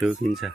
Được nhìn sao?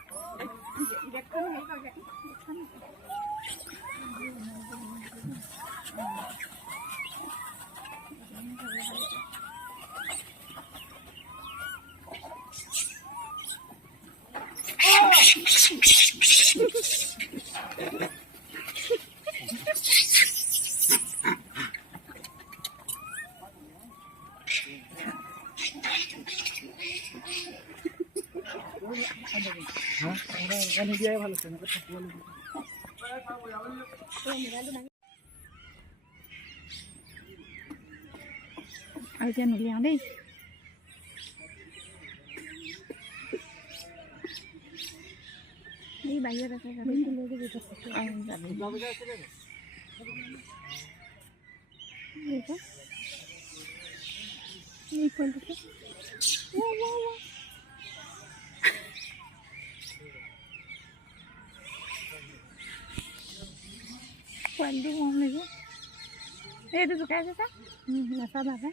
Ở trên một léo đi. Đi bây giờ ra cái bên kia cái gì đó. Anh đã đi. Đi chứ. Đi phân được chứ. Wow wow wow. Quên đi mong này chứ. Ê tôi cái sao? Là sao bà?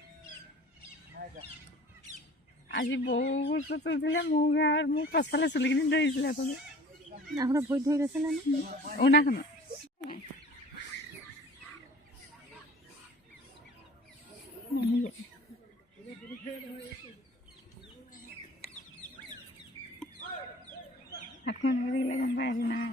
আজি বহু বছর চলছিল মুখ আর মুখ পাঁচফালে চুলিখিনি ধৰিছিলে আপুনি আপোনাৰ ভৰিত ধৰি গৈছিলে নে অনাখনত হাতখন ধৰিলে গম পাই আজি নাই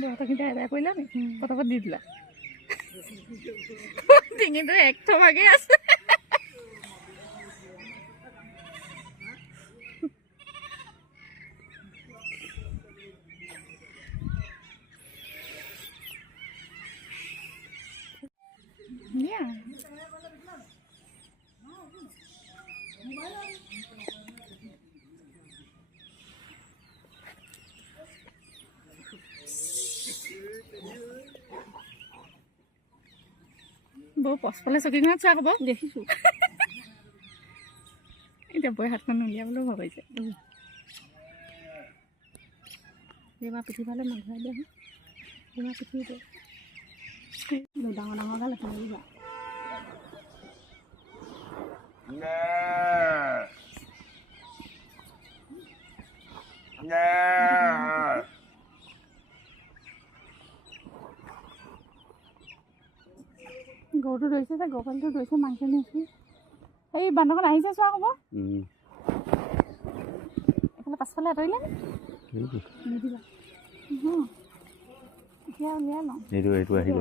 বহতখিনি আদায় কৰিলা নি পটাপট দি দিলা ডিঙিটো এক থবাকে আছে Yeah. বৌ পাছফালে চকীখনত চোৱা ক'ব দেখিছোঁ এতিয়া বৈ হাতখন উলিয়াবলৈও ভাবিছে এইবাৰ পিঠিফালে মাঘূৰাই দিয়া এইবাৰ পিঠি দিয়ে ডাঙৰ ডাঙৰ গাল আছে দিবা গৰুটো ধৰিছে যে গপালটো ধৰিছে মাংস নিছে এই বান্দৰখন আহিছে চোৱা হ'ব এইফালে পাছফালে আঁতৰিলে নিদিবা এতিয়া উলিয়াই লওঁ এইটো আহিব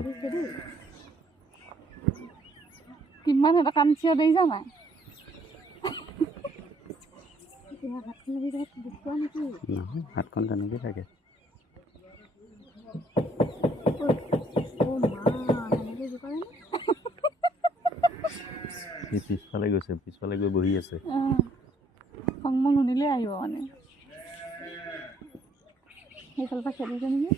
কিমান এটা কাম চিঞৰ দেখিছা নাই হাতখন লাগি দেখুৱা নেকি হাতখন তেনেকৈ থাকে পিছফালে গৈছে পিছফালে গৈ বহি আছে সংমং শুনিলে আহিব মানে সেইফালৰ পৰা খেলিছে নেকি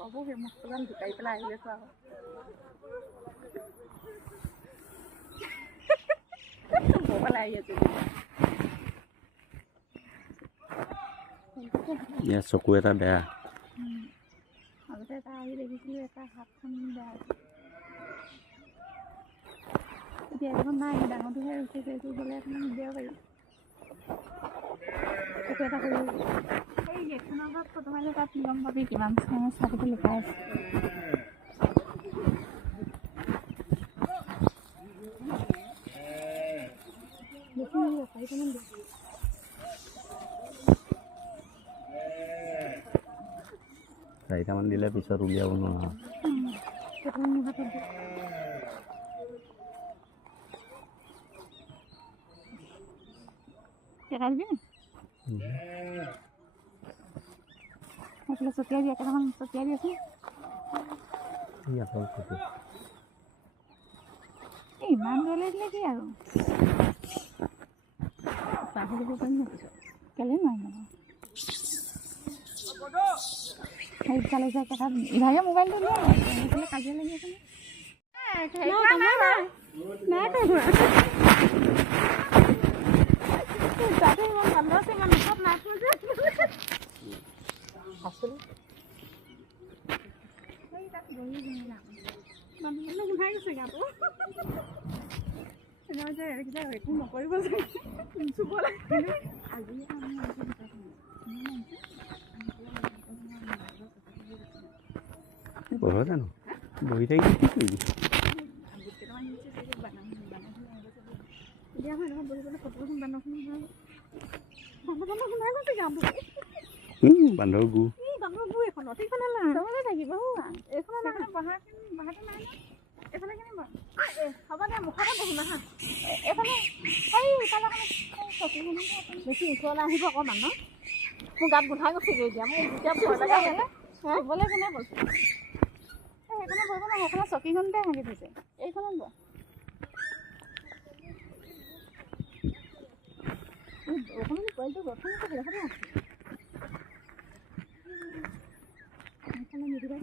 বাবু সেই মস্তগান ঢুকাই পেলাই আহিলে চোৱা পেলাই আহি আছে ইয়াৰ চকু এটা বেয়া। আগতে এটা আহি দেখিছিলোঁ এটা হাতখন বেয়া এতিয়া এখন নাই ডাঙৰটোহে উঠিছে এইটো গ'লে অকণমান দিব পাৰি চকু এটা সৰু এই গেটখনৰ পৰা ফটো মাৰিলে তাত গম পাবি কিমান চাবিটো লুকাই আছে চাৰিটামান দিলে পিছত উলিয়াব নোৱাৰা। ছটিয়াই দিয়া কেইটামান ছটিয়াই দিয়াচোন ইমান দৌৰাই দিলে কি আৰু পাহৰি দিব পাৰিম ন পিছত কেলে নোৱাৰিম সেইফালে যে কথা ইভাগে মোবাইলটো লৈ সেইফালে কাজিয়া লাগি আছে একো নকৰিব আজি বহ জানো বহি থাকি কি কৰিবি বান্দৰ গু থাকিব হ'ব দে মুখতে বহিম হা এইফালে বেছি ওচৰলৈ আহিব অকণমান ন মোৰ গাত গোন্ধাই গৈছেগৈ এতিয়া মোৰ যেতিয়া ভয় লগা হ'লে হ'বলৈ কোনে কৈছে সেইখনে বহিব ন সেইখনে চকীখনতে হাঁহি থৈছে এইখনত বহ অকণমান পোৱালিটো গঠন লেখাতে আছে এইফালে নিদিবা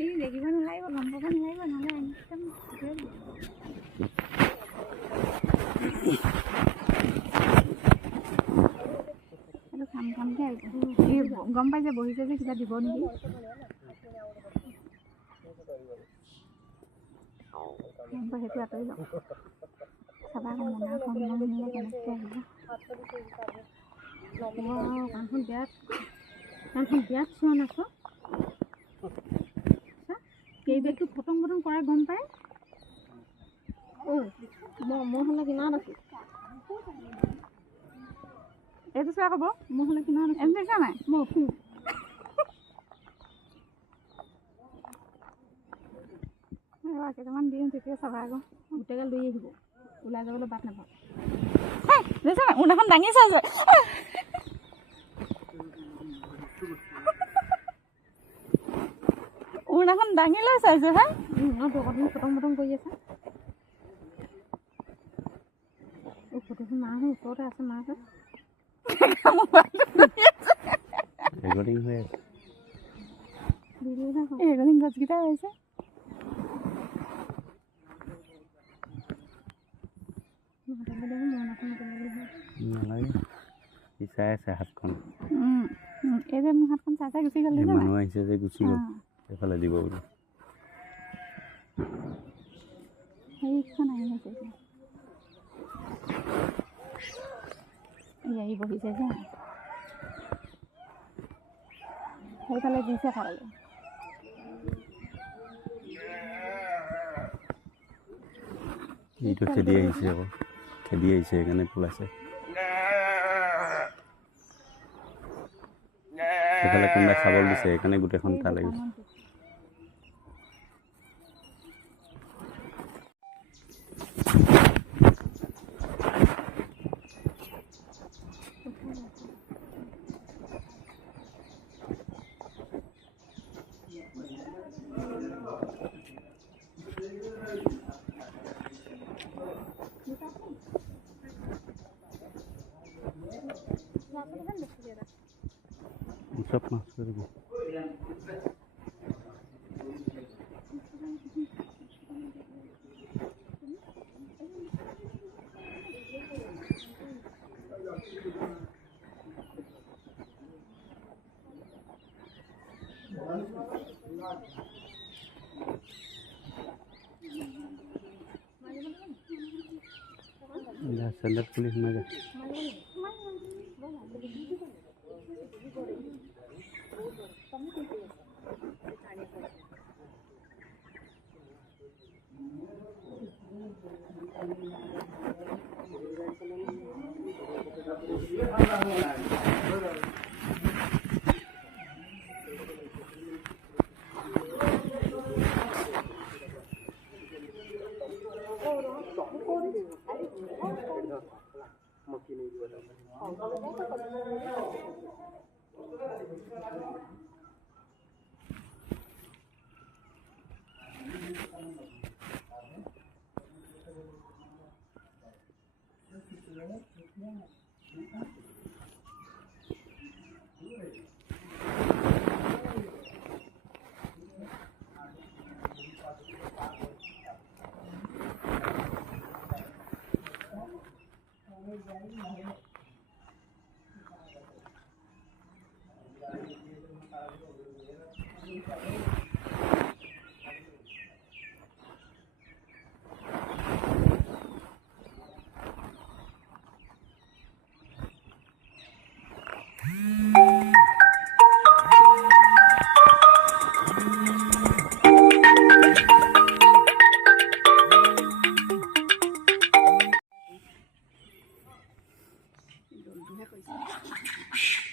এই দেখিব নালাগিব গম পাব নালাগিব নহ'লে একদম এইটো খাম খামকৈ গম পাই যে বহিছে যে কিবা দিব নেকি সেইটো আঁতৰি যাওঁ চাবা আকৌ মনা নিলে কেনেকৈ আহিব কাণখন বিৰাট চোৱা নাচ কেইবেগটো ফটং ফটং কৰা গম পায় মোৰ হ'লে কিমান আছে এইটো চোৱা ক'ব মোৰ হ'লে কিমান আছে এনে দেখা নাই মই কেইটামান দিম তেতিয়া চাবা আকৌ গোটেইগাল লৈ আহিব ওলাই যাবলৈ বাট নাপাওঁ দেখিছা নাই উনাখন দাঙি চাইছে উনাখন দাঙি লৈ চাইছে হা দোকানখন ফটং ফটং কৰি আছে ফটোখন মাহঁতৰ ওচৰতে আছে মাহঁতে ৰেকৰ্ডিং হৈ আছে ৰেকৰ্ডিং গছকেইটা হৈছে নালাগে সি চাই আছে হাতখন এই যে মোৰ হাতখন চাই চাই গুচি গ'ল মানুহ আহিছে যে গুচি গ'ল এইফালে দিব বুলি সেইখন আহি আছে আহি বহিছে যে সেইফালে দিছে খাবলৈ এইটো খেদি আহিছে আকৌ খেদি আহিছে সেইকাৰণে পলাইছে সেইফালে কোনোবাই খাবলৈ দিছে সেইকাৰণে গোটেইখন তালৈ গৈছে সব মাছ কৰে দিই চেণ্ডেল খুলি সোমাই যা ৰ'দটোহে কৰিছে